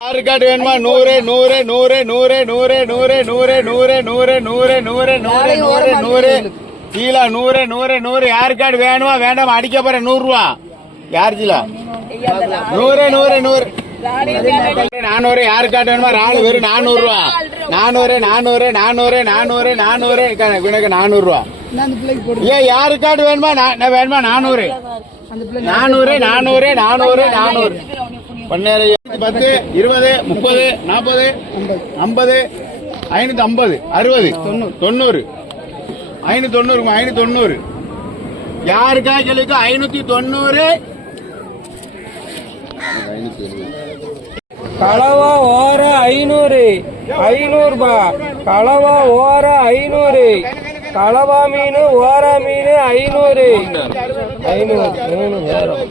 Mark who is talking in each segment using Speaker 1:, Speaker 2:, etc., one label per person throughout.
Speaker 1: ஆறு கார்டு வேணுமா நூறு நூறு நூறு நூறு நூறு நூறு நூறு நூறு நூறு நூறு நூறு நூறு நூறு நூறு சீலா நூறு நூறு நூறு யாரு கார்டு வேணுமா வேண்டாம் அடிக்க போற நூறு ரூபா யார் சீலா நூறு நூறு நூறு நானூறு யாரு கார்டு வேணுமா ராலு வெறும் நானூறு ரூபா நானூறு நானூறு நானூறு நானூறு நானூறு எனக்கு நானூறு ரூபா ஏன் யாரு கார்டு வேணுமா வேணுமா நானூறு நானூறு நானூறு நானூறு நானூறு பன்னேரம் பத்து இருபது முப்பது நாற்பது ஐம்பது ஐநூத்தி ஐம்பது அறுபது தொண்ணூறு. ஐநூத்தி தொண்ணூறு ஐநூத்தி தொண்ணூறு யாருக்கா சொல்லிக்கோ ஐநூத்தி தொண்ணூறு
Speaker 2: கலவா ஓர ஐநூறு. ஐநூறு ரூபா கலவா ஓர ஐநூறு. கலவா மீன் ஓர மீன் ஐநூறு. ஐநூறு மூணு நேரம்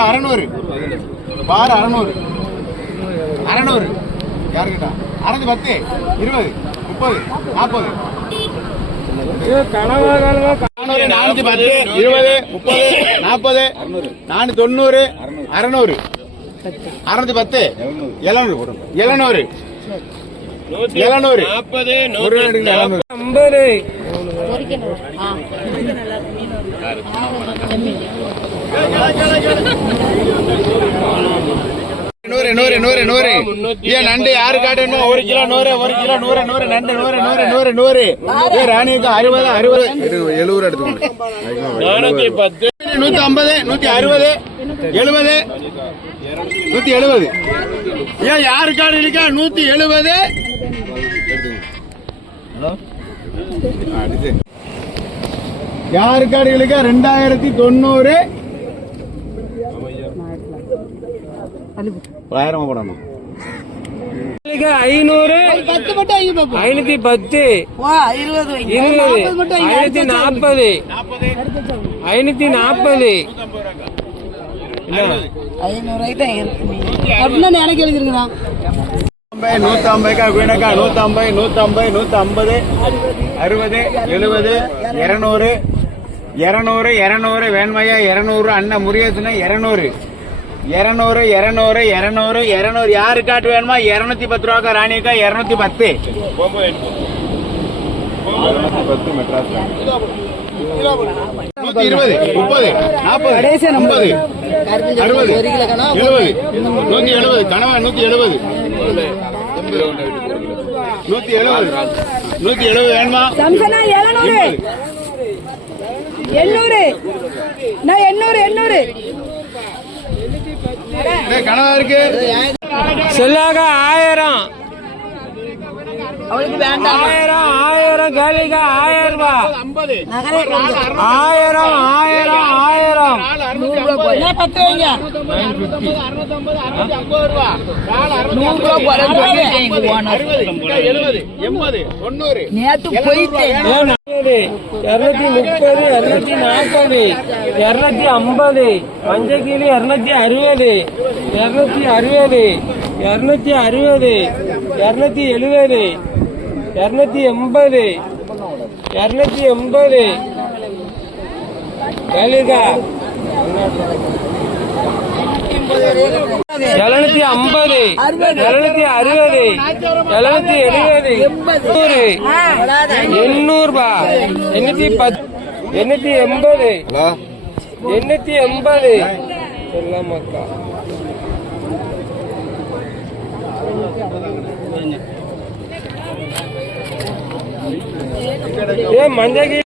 Speaker 1: அறநூறு இதுக்கு அறநூறு. பாரு அறநூறு. அறநூறு. யாருக்கிட்ட? அறந்து பத்து இருபது முப்பது நாற்பது. நானூத்தி பத்து இருபது முப்பது நாற்பது நானூத்தி தொண்ணூறு அறநூறு. அறுநூத்தி பத்து. எழுநூறு. எழுநூறு. எழுநூறு.
Speaker 2: ஐம்பது.
Speaker 1: நூறு நூறு நூறு நூறு. ஏன் நண்டு யாரு காட்டணுமோ ஒரு கிலோ நூறு ஒரு கிலோ நூறு நூறு நண்டு நூறு நூறு நூறு நூறு. ஏ ராணிக்கு அறுபது அறுபது. எழுபது எடுத்துக்கோங்க. நூத்தி ஐம்பது நூத்தி அறுபது எழுபது. நூத்தி எழுபது. ஏன் யாரு கார்டு இருக்கா நூத்தி எழுபது. யாருக்காடுகளுக்கு ரெண்டாயிரத்தி தொண்ணூறு. ஆயிரம் போடணும்.
Speaker 2: ஐநூறு. ஐநூத்தி பத்து.
Speaker 3: இருபது
Speaker 2: ஐநூத்தி நாற்பது. ஐநூத்தி நாற்பது.
Speaker 1: நூத்தம்பது நூத்தம்பது நூத்தம்பது அறுபது எழுபது இருநூறு இருநூறு இருநூறு வேண்மையா இருநூறு அண்ணன் முரியத்துனா இருநூறு. இருநூறு இருநூறு இருநூறு இருநூறு. யாரு காட்டு வேணுமா? இருநூத்தி பத்து ரூபாக்கா ராணிக்கா இருநூத்தி பத்து. பத்து மெட்ராஸ். நூத்தி இருபது முப்பது நாற்பது ஐம்பது அறுபது எழுபது நூத்தி எழுபது கனவா நூத்தி எழுபது. நூத்தி எழுபது. நூத்தி எழுபது வேணுமா?
Speaker 4: எண்ணூறு. நான் எண்ணூறு எண்ணூறு.
Speaker 1: ஏய், கனவா இருக்கு.
Speaker 2: சொல்லாக ஆயிரம்.
Speaker 3: அவளுக்கு வேண்டாம்.
Speaker 2: ஆயிரம் ஆயிரம் கேளுங்க ஆயிரம் ரூபாய் ஆயிரம் ஆயிரம் ஆயிரம்.
Speaker 3: நூறு ரூபா போய் என்ன பத்து வைங்க நூறு ரூபா. போறேன்னு எங்க ஓனர்?
Speaker 1: எழுபது எண்பது தொண்ணூறு.
Speaker 3: நேத்து போயிட்டேன்.
Speaker 2: இருநூத்தி முப்பது இருநூத்தி நாற்பது இருநூத்தி ஐம்பது மஞ்சள் கிளி இருநூத்தி அறுபது இருநூத்தி அறுபது இருநூத்தி அறுபது இருநூத்தி எழுபது இருநூத்தி எண்பது. இருநூத்தி எண்பது. கேளுக்கா எழுநூத்தி ஐம்பது. எழுநூத்தி அறுபது. எழுநூத்தி எழுபது. நூறு. எண்ணூறு ரூபா எண்ணூத்தி பத் எண்ணூத்தி எண்பது. எண்ணூத்தி எண்பது. சொல்லாமக்கா. ਇਹ ਮੰਨ ਜਾਏਗੀ